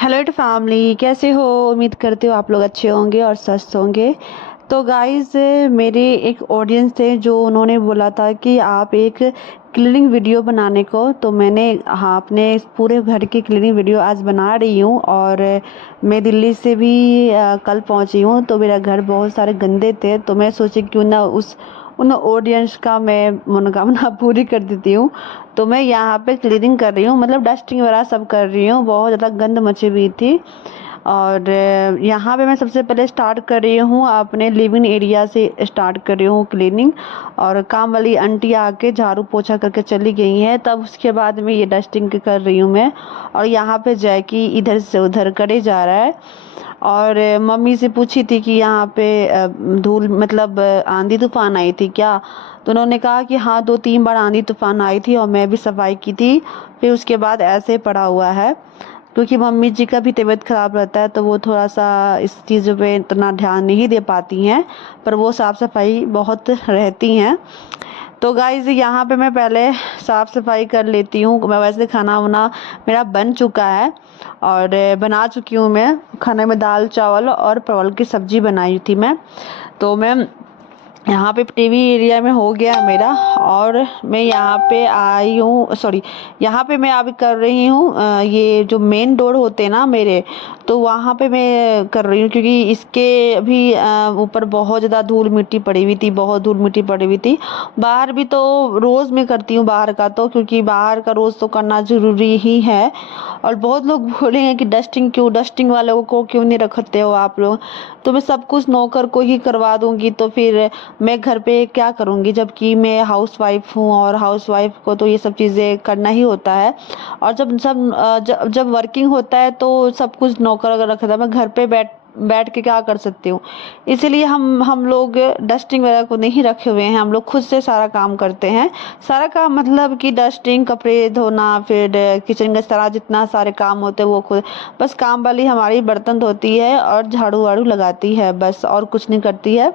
Hello to family, कैसे हो? उम्मीद करती हूँ आप लोग अच्छे होंगे और स्वस्थ होंगे। तो गाइस, मेरे एक ऑडियंस थे जो उन्होंने बोला था कि आप एक क्लीनिंग वीडियो बनाने को, तो मैंने हाँ अपने इस पूरे घर की क्लीनिंग वीडियो आज बना रही हूँ। और मैं दिल्ली से भी कल पहुँची हूँ, तो मेरा घर बहुत सारे गंदे थे, तो मैं सोची क्यों ना उन ऑडियंस का मैं मनोकामना पूरी कर देती हूँ। तो मैं यहाँ पे क्लीनिंग कर रही हूँ, मतलब डस्टिंग वगैरह सब कर रही हूँ। बहुत ज़्यादा गंद मची हुई थी। और यहाँ पे मैं सबसे पहले स्टार्ट कर रही हूँ, अपने लिविंग एरिया से स्टार्ट कर रही हूँ क्लीनिंग। और काम वाली आंटी आके झाड़ू पोछा करके चली गई हैं, तब उसके बाद में ये डस्टिंग कर रही हूँ मैं। और यहाँ पे जैकी इधर से उधर करे जा रहा है। और मम्मी से पूछी थी कि यहाँ पे धूल मतलब आंधी तूफान आई थी क्या? तो उन्होंने कहा कि हाँ, 2-3 बार आंधी तूफान आई थी और मैं भी सफाई की थी। फिर उसके बाद ऐसे पड़ा हुआ है, क्योंकि मम्मी जी का भी तबीयत खराब रहता है, तो वो थोड़ा सा इस चीज़ पे इतना ध्यान नहीं दे पाती हैं। पर वो साफ सफाई बहुत रहती हैं। तो गाइज, यहाँ पे मैं पहले साफ सफाई कर लेती हूँ। मैं वैसे खाना वाना मेरा बन चुका है, और बना चुकी हूँ मैं। खाने में दाल चावल और परवल की सब्जी बनाई थी मैं। तो मैं यहाँ पे टीवी एरिया में हो गया मेरा। और मैं यहाँ पे आई हूँ, सॉरी, यहाँ पे मैं अभी कर रही हूँ ये जो मेन डोर होते हैं ना मेरे, तो वहाँ पे मैं कर रही हूँ, क्योंकि इसके भी ऊपर बहुत ज़्यादा धूल मिट्टी पड़ी हुई थी, बहुत धूल मिट्टी पड़ी हुई थी। बाहर भी तो रोज़ मैं करती हूँ बाहर का, तो क्योंकि बाहर का रोज़ तो करना ज़रूरी ही है। और बहुत लोग बोलेंगे कि डस्टिंग वालों को क्यों नहीं रखते हो आप लोग? तो मैं सब कुछ नौकर को ही करवा दूंगी, तो फिर मैं घर पे क्या करूंगी, जबकि मैं हाउस वाइफ हूँ, और हाउस वाइफ को तो ये सब चीज़ें करना ही होता है। और जब वर्किंग होता है तो सब कुछ नौकर अगर रखता है, मैं घर पे बैठ बैठ के क्या कर सकती हूँ? इसीलिए हम लोग डस्टिंग वगैरह को नहीं रखे हुए हैं, हम लोग खुद से सारा काम करते हैं। सारा काम मतलब कि डस्टिंग, कपड़े धोना, फिर किचन का सारा जितना सारे काम होते हैं वो खुद। बस काम वाली हमारी बर्तन धोती है और झाड़ू वाड़ू लगाती है, बस और कुछ नहीं करती है।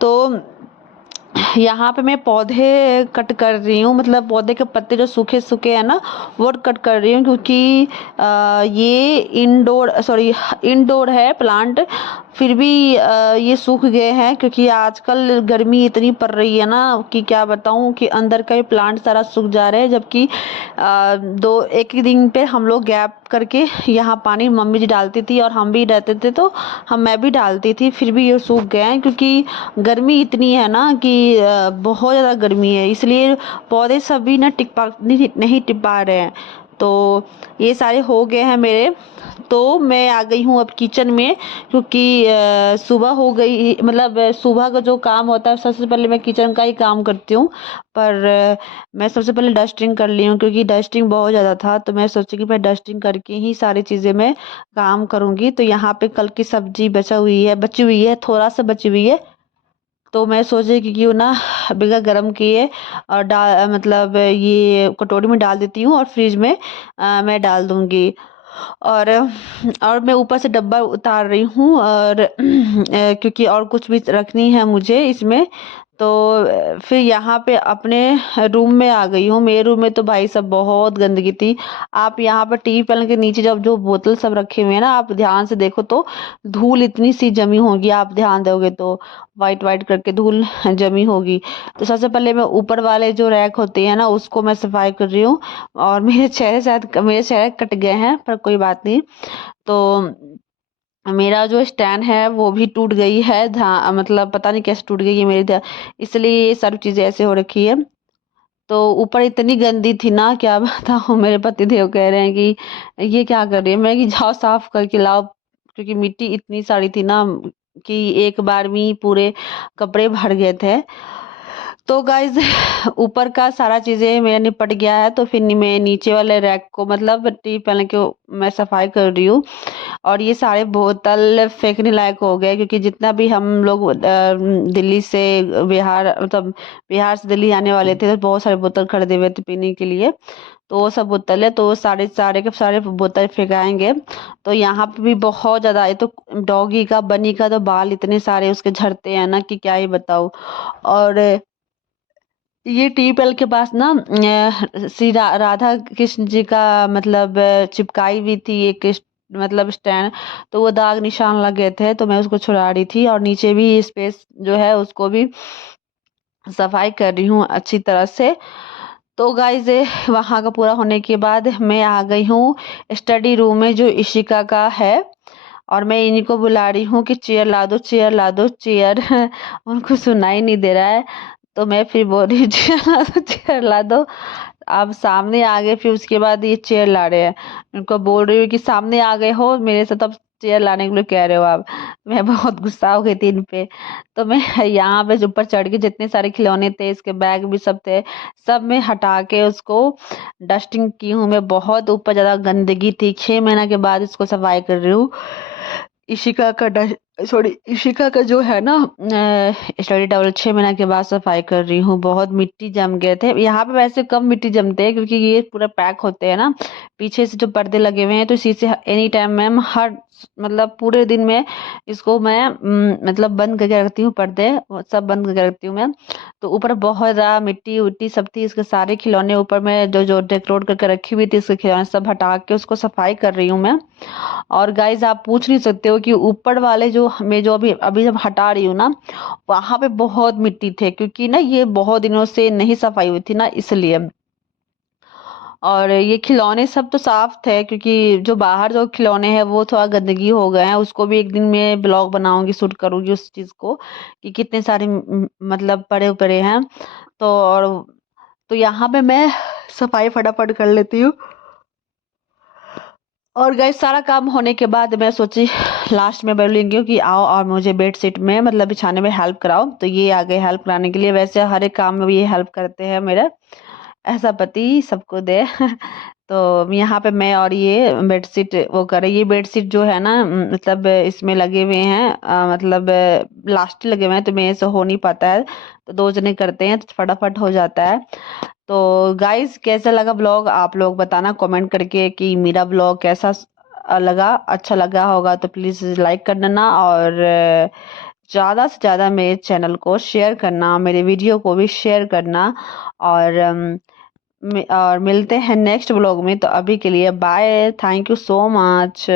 तो यहाँ पे मैं पौधे कट कर रही हूँ, मतलब पौधे के पत्ते जो सूखे सूखे हैं ना, वो कट कर रही हूँ, क्योंकि ये इंडोर है प्लांट। फिर भी ये सूख गए हैं, क्योंकि आजकल गर्मी इतनी पड़ रही है ना कि क्या बताऊँ, कि अंदर का ही प्लांट सारा सूख जा रहा है। जबकि दो एक ही दिन पे हम लोग गैप करके यहाँ पानी मम्मी जी डालती थी, और हम भी रहते थे, तो मैं भी डालती थी, फिर भी ये सूख गए हैं। क्योंकि गर्मी इतनी है ना कि बहुत ज़्यादा गर्मी है, इसलिए पौधे सभी ना नहीं टिक पा रहे हैं। तो ये सारे हो गए हैं मेरे। तो मैं आ गई हूँ अब किचन में, क्योंकि सुबह हो गई, मतलब सुबह का जो काम होता है सबसे पहले मैं किचन का ही काम करती हूँ। पर मैं सबसे पहले डस्टिंग कर ली हूँ, क्योंकि डस्टिंग बहुत ज़्यादा था, तो मैं सोची कि मैं डस्टिंग करके ही सारी चीज़ें मैं काम करूँगी। तो यहाँ पे कल की सब्जी बची हुई है, थोड़ा सा बची हुई है। तो मैं सोचे कि क्यों ना बिगर गरम किए और मतलब ये कटोरी में डाल देती हूँ, और फ्रिज में मैं डाल दूंगी। और मैं ऊपर से डब्बा उतार रही हूँ, और क्योंकि और कुछ भी रखनी है मुझे इसमें। तो फिर यहाँ पे अपने रूम में आ गई हूँ। मेरे रूम में तो भाई सब बहुत गंदगी थी। आप यहाँ पर टीवी पैनल के नीचे जब जो बोतल सब रखे हुए हैं ना, आप ध्यान से देखो तो धूल इतनी सी जमी होगी, आप ध्यान दोगे तो वाइट वाइट करके धूल जमी होगी। तो सबसे पहले मैं ऊपर वाले जो रैक होते हैं ना, उसको मैं सफाई कर रही हूँ। और मेरे चेहरे कट गए हैं, पर कोई बात नहीं। तो मेरा जो स्टैंड है वो भी टूट गई है, मतलब पता नहीं कैसे टूट गई है इसलिए ये सारी चीजें ऐसे हो रखी है। तो ऊपर इतनी गंदी थी ना, क्या बताऊँ। मेरे पति देव कह रहे हैं कि ये क्या कर रही है, मैं कि जाओ साफ करके लाओ, क्योंकि मिट्टी इतनी सारी थी ना कि एक बार में ही पूरे कपड़े भर गए थे। तो गाइज, ऊपर का सारा चीजें मेरा निपट गया है, तो फिर मैं नीचे वाले रैक को, मतलब टी पहले के मैं सफाई कर रही हूँ। और ये सारे बोतल फेंकने लायक हो गए, क्योंकि जितना भी हम लोग दिल्ली से बिहार, मतलब बिहार से दिल्ली आने वाले थे, तो बहुत सारे बोतल खरीदे हुए थे पीने के लिए। तो वो सब बोतल है, तो वो सारे सारे के सारे बोतल फेंकाएंगे। तो यहाँ पे भी बहुत ज्यादा, ये तो डॉगी का बनी का तो बाल इतने सारे उसके झड़ते हैं ना कि क्या ही बताऊँ। और ये ट्यूबवेल के पास ना राधा कृष्ण जी का मतलब चिपकाई हुई थी एक मतलब स्टैंड, तो वो दाग निशान लगे थे, तो मैं उसको छुड़ा रही थी और नीचे भी स्पेस जो है उसको भी सफाई कर रही हूँ अच्छी तरह से। तो गाइज वहाँ का पूरा होने के बाद मैं आ गई हूँ स्टडी रूम में जो इशिका का है, और मैं इन्हीं को बुला रही हूँ कि चेयर ला दो, चेयर ला दो, चेयर। उनको सुनाई नहीं दे रहा है, तो मैं फिर बोल रही हूँ चेयर ला दो, चेयर ला दो। आप सामने आ गए, फिर उसके बाद ये चेयर ला रहे हैं। उनको बोल रही हूँ कि सामने आ गए हो मेरे से, तब चेयर लाने के लिए कह रहे हो आप। मैं बहुत गुस्सा हो गई थी इन पे। तो मैं यहाँ पे ऊपर चढ़ के जितने सारे खिलौने थे, इसके बैग भी सब थे, सब मैं हटा के उसको डस्टिंग की हूँ। मैं बहुत ऊपर ज्यादा गंदगी थी, 6 महीना के बाद इसको सफाई कर रही हूँ। इशिका का सॉरी, इशिका का जो है ना स्टडी टेबल 6 महीना के बाद सफाई कर रही हूँ। बहुत मिट्टी जम गए थे यहाँ पे, वैसे कम मिट्टी जमते हैं क्योंकि ये पूरा पैक होते हैं ना, पीछे से जो पर्दे लगे हुए हैं, तो इसी से एनी टाइम मैम हर मतलब पूरे दिन में इसको मैं मतलब बंद करके रखती हूँ, पर्दे वो सब बंद करके रखती हूँ मैं। तो ऊपर बहुत ज़्यादा मिट्टी उट्टी सब थी, इसके सारे खिलौने ऊपर में जो जो डेकोरेट करके रखी हुई थी, इसके खिलौने सब हटा के उसको सफाई कर रही हूँ मैं। और गाइज आप पूछ नहीं सकते हो कि ऊपर वाले जो मैं जो अभी अभी जब हटा रही हूँ ना, वहां पे बहुत मिट्टी थे, क्योंकि ना ये बहुत दिनों से नहीं सफाई हुई थी ना, इसलिए। और ये खिलौने सब तो साफ थे, क्योंकि जो बाहर जो खिलौने हैं वो थोड़ा गंदगी हो गए हैं, उसको भी एक दिन में ब्लॉग बनाऊंगी, शूट करूंगी उस चीज को कि कितने सारे मतलब पड़े पड़े हैं। तो और तो यहाँ पे मैं सफाई फटाफट कर लेती हूँ। और गाइस सारा काम होने के बाद मैं सोची लास्ट में बोलेंगी कि आओ और मुझे बेड शीट में मतलब बिछाने में हेल्प कराओ, तो ये आ गए हेल्प कराने के लिए। वैसे हर एक काम में ये हेल्प करते हैं मेरे, ऐसा पति सबको दे। तो यहाँ पे मैं और ये बेडशीट वो करे, ये बेडशीट जो है ना मतलब इसमें लगे हुए हैं मतलब लास्ट लगे हुए हैं, तो मेरे से हो नहीं पाता है, तो 2 जने करते हैं तो फटाफट हो जाता है। तो गाइस कैसा लगा ब्लॉग, आप लोग बताना कमेंट करके कि मेरा ब्लॉग कैसा लगा। अच्छा लगा होगा तो प्लीज़ लाइक कर देना, और ज़्यादा से ज़्यादा मेरे चैनल को शेयर करना, मेरे वीडियो को भी शेयर करना। और और मिलते हैं नेक्स्ट ब्लॉग में, तो अभी के लिए bye, thank you so much.